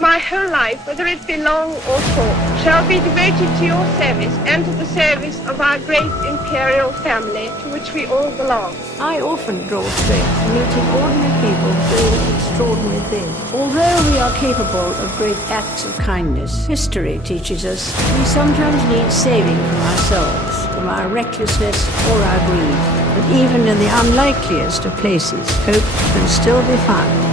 My whole life, whether it be long or short, shall be devoted to your service and to the service of our great imperial family to which we all belong. I often draw strength meeting ordinary people doing extraordinary things. Although we are capable of great acts of kindness, history teaches us we sometimes need saving from ourselves, from our recklessness or our greed. But even in the unlikeliest of places, hope can still be found.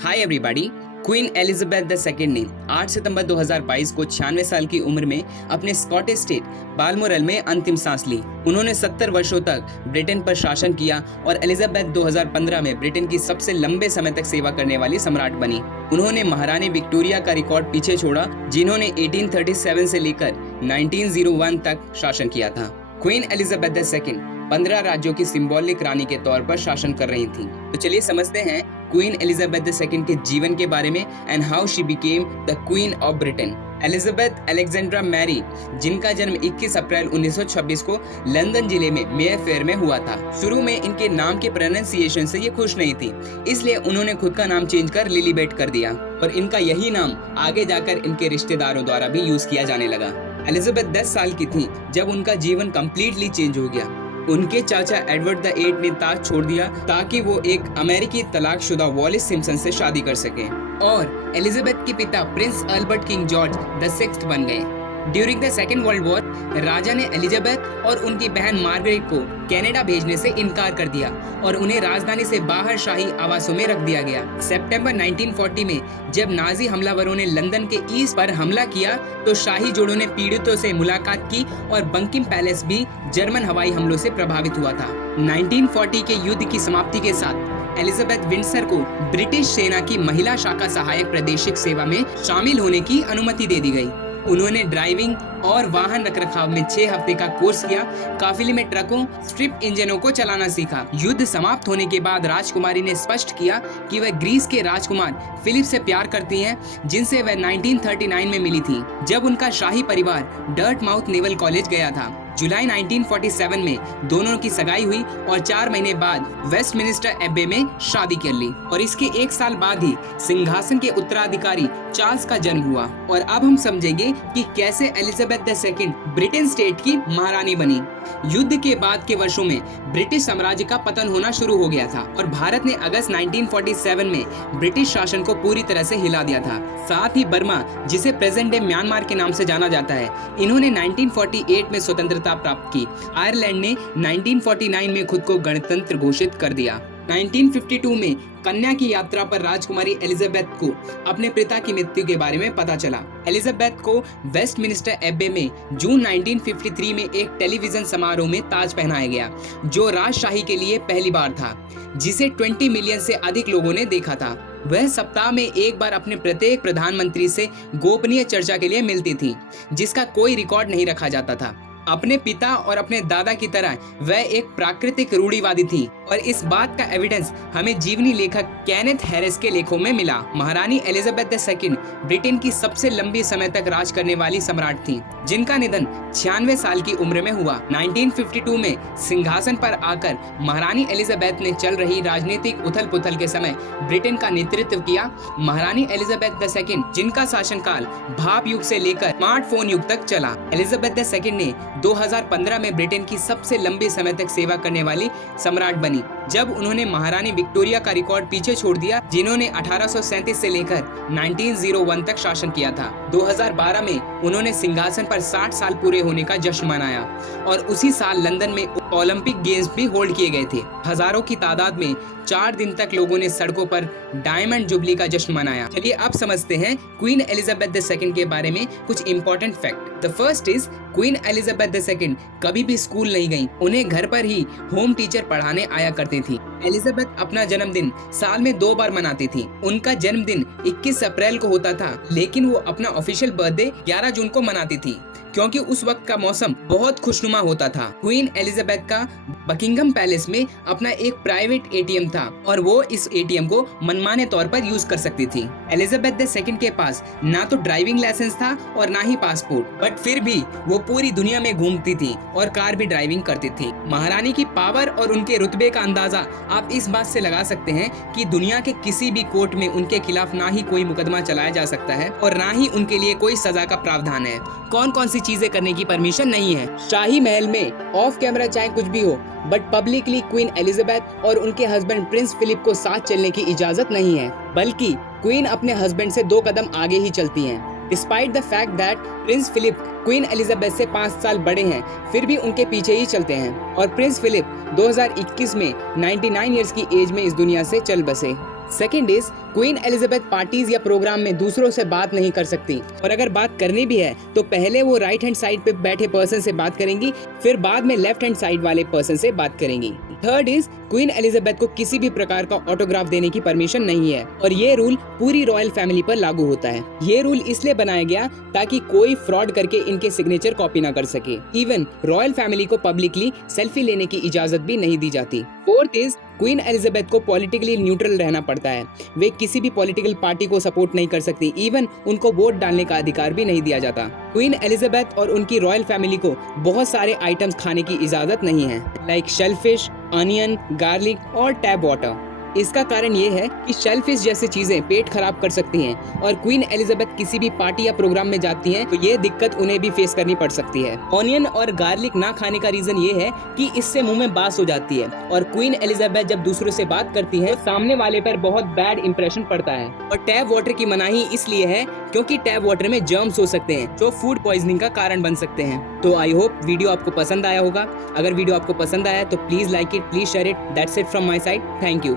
Hi everybody. Queen Elizabeth II ने 8 सितंबर 2022 को 96 साल की उम्र में अपने Scottish state Balmoral में अंतिम सांस ली। उन्होंने 70 वर्षों तक ब्रिटेन पर शासन किया और एलिजाबेथ 2015 में ब्रिटेन की सबसे लंबे समय तक सेवा करने वाली सम्राट बनी। उन्होंने महारानी विक्टोरिया का रिकॉर्ड पीछे छोड़ा, जिन्होंने 1837 से लेकर 1901 तक शासन किया था। क्वीन एलिजाबेथ II 15 राज्यों की सिंबॉलिक रानी के तौर पर शासन कर रही थी। तो चलिए समझते हैं क्वीन एलिजाबेथ II के जीवन के बारे में and how she became the queen of Britain. Elizabeth Alexandra Mary, जिनका जन्म 21 अप्रैल 1926 को लंदन जिले में मेयरफेयर में हुआ था। शुरू में इनके नाम के प्रोनाउंसिएशन से ये खुश नहीं थी, इसलिए उन्होंने खुद का नाम चेंज कर लिलीबेट कर दिया और इनका यही नाम आगे जाकर इनके रिश्तेदारों द्वारा भी यूज किया जाने लगा। एलिजाबेथ 10 साल की थी जब उनका जीवन कम्प्लीटली चेंज हो गया। उनके चाचा एडवर्ड VIII ने ताज छोड़ दिया ताकि वो एक अमेरिकी तलाकशुदा वॉलिस सिम्पसन से शादी कर सके और एलिजाबेथ के पिता prince Albert king George VI बन गए। During the second world war राजा ने एलिजाबेथ और उनकी बहन मार्गरेट को कनाडा भेजने से इनकार कर दिया और उन्हें राजधानी से बाहर शाही आवासों में रख दिया गया। सितंबर 1940 में जब नाजी हमलावरों ने लंदन के ईस्ट पर हमला किया तो शाही जोड़ों ने पीड़ितों से मुलाकात की और बंकिम पैलेस भी जर्मन हवाई हमलों से प्रभावित हुआ था। 1940 के युद्ध की समाप्ति के साथ एलिजाबेथ विंडसर को ब्रिटिश सेना की महिला शाखा सहायक प्रादेशिक सेवा में शामिल होने की अनुमति दे दी गई। उन्होंने ड्राइविंग और वाहन रखरखाव में 6 हफ्ते का कोर्स किया। काफिले में ट्रकों, स्ट्रिप इंजनों को चलाना सीखा। युद्ध समाप्त होने के बाद राजकुमारी ने स्पष्ट किया कि वह ग्रीस के राजकुमार फिलिप से प्यार करती हैं, जिनसे वह 1939 में मिली थी जब उनका शाही परिवार डर्टमाउथ नेवल कॉलेज गया था। जुलाई 1947 में दोनों की सगाई हुई और 4 महीने बाद वेस्टमिनिस्टर एब्बे में शादी कर ली और इसके 1 साल बाद ही सिंहासन के उत्तराधिकारी चार्ल्स का जन्म हुआ। और अब हम समझेंगे कि कैसे एलिजाबेथ II ब्रिटेन स्टेट की महारानी बनी। युद्ध के बाद के वर्षों में ब्रिटिश साम्राज्य का पतन होना शुरू हो गया था और भारत ने अगस्त 1947 में ब्रिटिश शासन को पूरी तरह से हिला दिया था। साथ ही बर्मा, जिसे प्रेजेंट डे म्यांमार के नाम से जाना जाता है, इन्होंने 1948 में स्वतंत्रता प्राप्त की। आयरलैंड ने 1949 में खुद को गणतंत्र घोषित कर दिया। 1952 में कन्या की यात्रा पर राजकुमारी एलिजाबेथ को अपने पिता की मृत्यु के बारे में पता चला। एलिजाबेथ को वेस्टमिनिस्टर एब्बे में जून 1953 में एक टेलीविजन समारोह में ताज पहनाया गया, जो राजशाही के लिए पहली बार था, जिसे 20 मिलियन से अधिक लोगों ने देखा था। वह सप्ताह में एक बार अपने प्रत्येक प्रधानमंत्री से गोपनीय चर्चा के लिए मिलती थी, जिसका कोई रिकॉर्ड नहीं रखा जाता था। अपने पिता और अपने दादा की तरह वह एक प्राकृतिक रूढ़िवादी थी और इस बात का एविडेंस हमें जीवनी लेखक केनेथ हैरिस के लेखों में मिला। महारानी एलिजाबेथ II ब्रिटेन की सबसे लंबी समय तक राज करने वाली सम्राट थी, जिनका निधन 96 साल की उम्र में हुआ। 1952 में सिंहासन पर आकर महारानी एलिजाबेथ ने चल रही राजनीतिक उथल पुथल के समय ब्रिटेन का नेतृत्व किया। महारानी एलिजाबेथ II, जिनका शासनकाल भाप युग से लेकर स्मार्टफोन युग तक चला। एलिजाबेथ II ने 2015 में ब्रिटेन की सबसे लंबे समय तक सेवा करने वाली सम्राट बनी, जब उन्होंने महारानी विक्टोरिया का रिकॉर्ड पीछे छोड़ दिया, जिन्होंने 1837 से लेकर 1901 तक शासन किया था। 2012 में उन्होंने सिंहासन पर 60 साल पूरे होने का जश्न मनाया और उसी साल लंदन में ओलंपिक गेम्स भी होल्ड किए गए थे। हजारों की तादाद में 4 दिन तक लोगों ने सड़कों पर डायमंड जुबली का जश्न मनाया। चलिए अब समझते हैं क्वीन एलिजाबेथ II के बारे में कुछ important fact. The first is queen Elizabeth II कभी भी स्कूल नहीं गईं। उन्हें घर पर ही होम टीचर पढ़ाने आया करती थी। एलिजाबेथ अपना जन्मदिन साल में 2 बार मनाती थी। उनका जन्मदिन 21 अप्रैल को होता था, लेकिन वो अपना ऑफिशियल बर्थडे 11 जून को मनाती थी, क्योंकि उस वक्त का मौसम बहुत खुशनुमा होता था। क्वीन एलिजाबेथ का बकिंगम पैलेस में अपना एक प्राइवेट एटीएम था और वो इस एटीएम को मनमाने तौर पर यूज कर सकती थी। एलिजाबेथ II के पास ना तो ड्राइविंग लाइसेंस था और ना ही पासपोर्ट, बट फिर भी वो पूरी दुनिया में घूमती थी और कार भी ड्राइविंग करती थी। महारानी की पावर और उनके रुतबे का अंदाजा आप इस बात से लगा सकते हैं कि दुनिया के किसी भी कोर्ट में उनके खिलाफ ना ही कोई मुकदमा चलाया जा सकता है और ना ही उनके लिए कोई सजा का प्रावधान है। कौन कौन सी चीजें करने की परमिशन नहीं है। शाही महल में ऑफ कैमरा चाहे कुछ भी हो, बट पब्लिकली क्वीन एलिजाबेथ और उनके हस्बैंड प्रिंस फिलिप को साथ चलने की इजाजत नहीं है, बल्कि क्वीन अपने हस्बैंड से 2 कदम आगे ही चलती हैं। Despite the fact that prince Philip queen Elizabeth से 5 साल बड़े हैं, फिर भी उनके पीछे ही चलते हैं और प्रिंस फिलिप 2021 में 99 ईयर्स की एज में इस दुनिया से चल बसे। Second is queen Elizabeth parties या प्रोग्राम में दूसरों से बात नहीं कर सकती, और अगर बात करनी भी है तो पहले वो राइट हैंड साइड पे बैठे पर्सन से बात करेंगी, फिर बाद में लेफ्ट हैंड साइड वाले पर्सन से बात करेंगी। थर्ड इज क्वीन एलिजाबेथ को किसी भी प्रकार का ऑटोग्राफ देने की परमिशन नहीं है और ये रूल पूरी रॉयल फैमिली पर लागू होता है। ये रूल इसलिए बनाया गया ताकि कोई फ्रॉड करके इनके सिग्नेचर कॉपी ना कर सके। इवन रॉयल फैमिली को पब्लिकली सेल्फी लेने की इजाजत भी नहीं दी जाती। फोर्थ इज क्वीन एलिजाबेथ को पॉलिटिकली न्यूट्रल रहना पड़ता है। वे किसी भी पॉलिटिकल पार्टी को सपोर्ट नहीं कर सकती, इवन उनको वोट डालने का अधिकार भी नहीं दिया जाता। क्वीन एलिजाबेथ और उनकी रॉयल फैमिली को बहुत सारे आइटम्स खाने की इजाजत नहीं है, लाइक शेलफिश, अनियन, गार्लिक और टैप वाटर। इसका कारण ये है कि शेलफिश जैसी चीजें पेट खराब कर सकती हैं और क्वीन एलिजाबेथ किसी भी पार्टी या प्रोग्राम में जाती हैं तो ये दिक्कत उन्हें भी फेस करनी पड़ सकती है। ऑनियन और गार्लिक ना खाने का रीजन ये है कि इससे मुंह में बास हो जाती है और क्वीन एलिजाबेथ जब दूसरों से बात करती है तो सामने वाले पर बहुत बैड इंप्रेशन पड़ता है। और टैप वाटर की मनाही इसलिए है क्योंकि टैप वाटर में जर्म्स हो सकते हैं जो फूड पॉइजनिंग का कारण बन सकते हैं। तो आई होप वीडियो आपको पसंद आया होगा। अगर वीडियो आपको पसंद आया तो please like it, please share it. That's it from my side. Thank you.